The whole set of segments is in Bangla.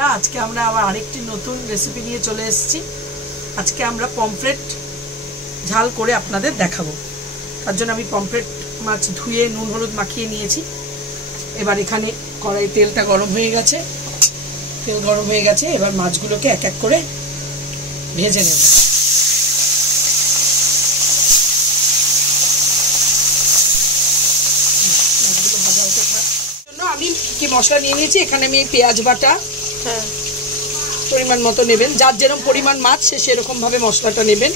বন্ধুরা, আজকে আমরা আবার আরেকটি নতুন রেসিপি নিয়ে চলে এসেছি। আজকে আমরা পমফ্রেট ঝাল করে আপনাদের দেখাবো। তার জন্য আমি পমফ্রেট মাছ ধুয়ে নুন হলুদ মাখিয়ে নিয়েছি। এবার এখানে কড়াই তেলটা গরম হয়ে গেছে, তেল গরম হয়ে গেছে। এবার মাছগুলোকে এক এক করে ভেজে নেব। মাছগুলো ভাজা হতে থাক। জন্য আমি কি মশলা নিয়ে নিয়েছি, এখানে আমি পেঁয়াজ বাটা পরিমাণ মতো নেবেন, যার যেরকম পরিমাণ মাছ সে সেরকম ভাবে মশলাটা নেবেন।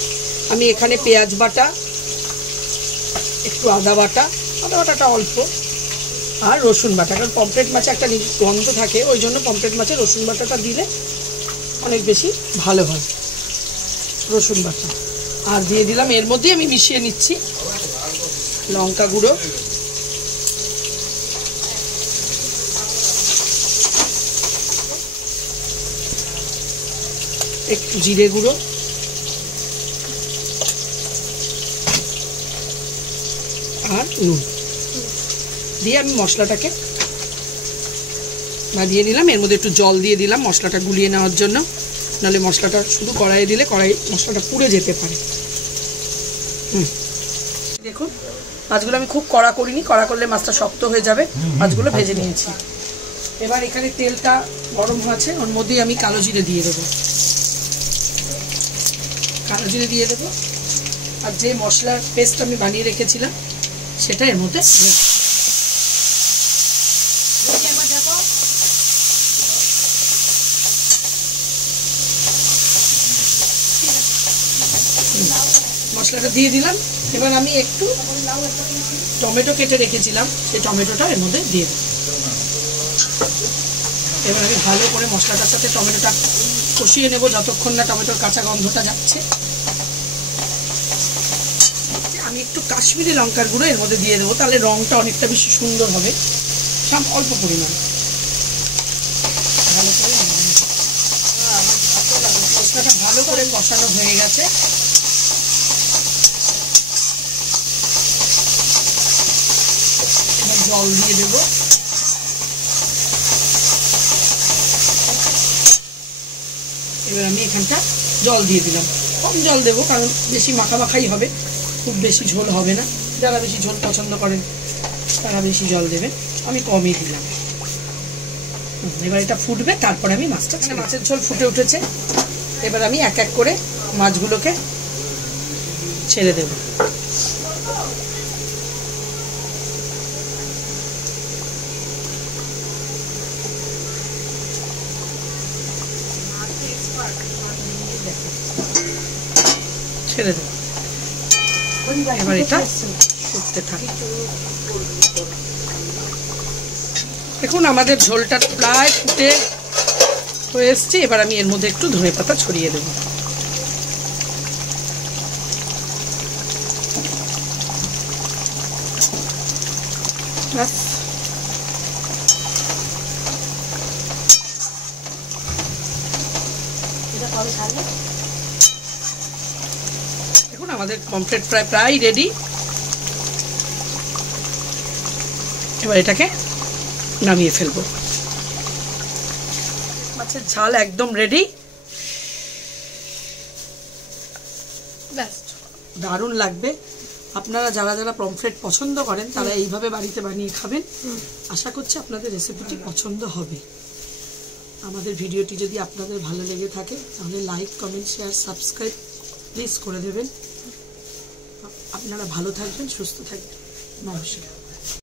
আমি এখানে পেঁয়াজ বাটা, একটু আদা বাটাটা অল্প, আর রসুন বাটা। কারণ পমফ্রেট মাছে একটা গন্ধ থাকে, ওই জন্য পমফ্রেট মাছে রসুন বাটাটা দিলে অনেক বেশি ভালো হয়। রসুন বাটা আর দিয়ে দিলাম, এর মধ্যেই আমি মিশিয়ে নিচ্ছি লঙ্কা গুঁড়ো, একটু জিরে গুঁড়ো, আর নুন দিয়ে আমি মশলাটাকে দিয়ে নিলাম। এর মধ্যে একটু জল দিয়ে দিলাম মশলাটা গুলিয়ে নেওয়ার জন্য, নাহলে মশলাটা শুধু কড়াইয়ে দিলে মশলাটা পুড়ে যেতে পারে। দেখুন মাছগুলো আমি খুব কড়া করিনি, কড়া করলে মাছটা শক্ত হয়ে যাবে। মাছগুলো ভেজে নিয়েছি। এবার এখানে তেলটা গরম আছে, ওর মধ্যেই আমি কালো জিরে দিয়ে দেবো। কালো জিরে দিয়ে দেবো, আর যে মশলার পেস্ট আমি বানিয়ে রেখেছিলাম সেটা এর মধ্যে মশলাটা দিয়ে দিলাম। এবার আমি একটু টমেটো কেটে রেখেছিলাম, সেই টমেটোটা এর মধ্যে দিয়ে দেব। এবার আমি ভালো করে মশলাটার সাথে টমেটোটা কষিয়ে নেব যতক্ষণ না টমেটোর কাঁচা গন্ধটা যাচ্ছে। আমি একটু কাশ্মীরি লঙ্কার গুঁড়ো এর মধ্যে দিয়ে দেবো, তাহলে রঙটা অনেকটা বেশি সুন্দর হবে। অল্প পরিমাণ ভালো করে মশলাটা ভালো করে কষানো হয়ে গেছে। এবার জল দিয়ে দেবো। এবার আমি এখানটা জল দিয়ে দিলাম, কম জল দেবো কারণ বেশি মাখামাখাই হবে, খুব বেশি ঝোল হবে না। যারা বেশি ঝোল পছন্দ করেন তারা বেশি জল দেবেন, আমি কমই দিলাম। এবার এটা ফুটবে, তারপরে আমি মাছটা, মাছের ঝোল ফুটে উঠেছে। এবার আমি এক এক করে মাছগুলোকে ছেড়ে দেব। ছেড়ে দেব। এবার এটা ফুটতে থাকে। দেখুন আমাদের ঝোলটা প্রায় ফুটে হয়ে এসছে। এবার আমি এর মধ্যে একটু ধনেপাতা ছড়িয়ে দেব। দেখুন আমাদের পমফ্রেট প্রায় রেডি। এবার এটাকে নামিয়ে ফেলবো। মাছের ঝাল একদম রেডি, দারুণ লাগবে। আপনারা যারা পমফ্রেট পছন্দ করেন তারা এইভাবে বাড়িতে বানিয়ে খাবেন। আশা করছি আপনাদের রেসিপিটি পছন্দ হবে। আমাদের ভিডিওটি যদি আপনাদের ভালো লেগে থাকে তাহলে like, comment, share, subscribe please করে দেবেন। আপনারা ভালো থাকবেন, সুস্থ থাকবেন। নমস্কার।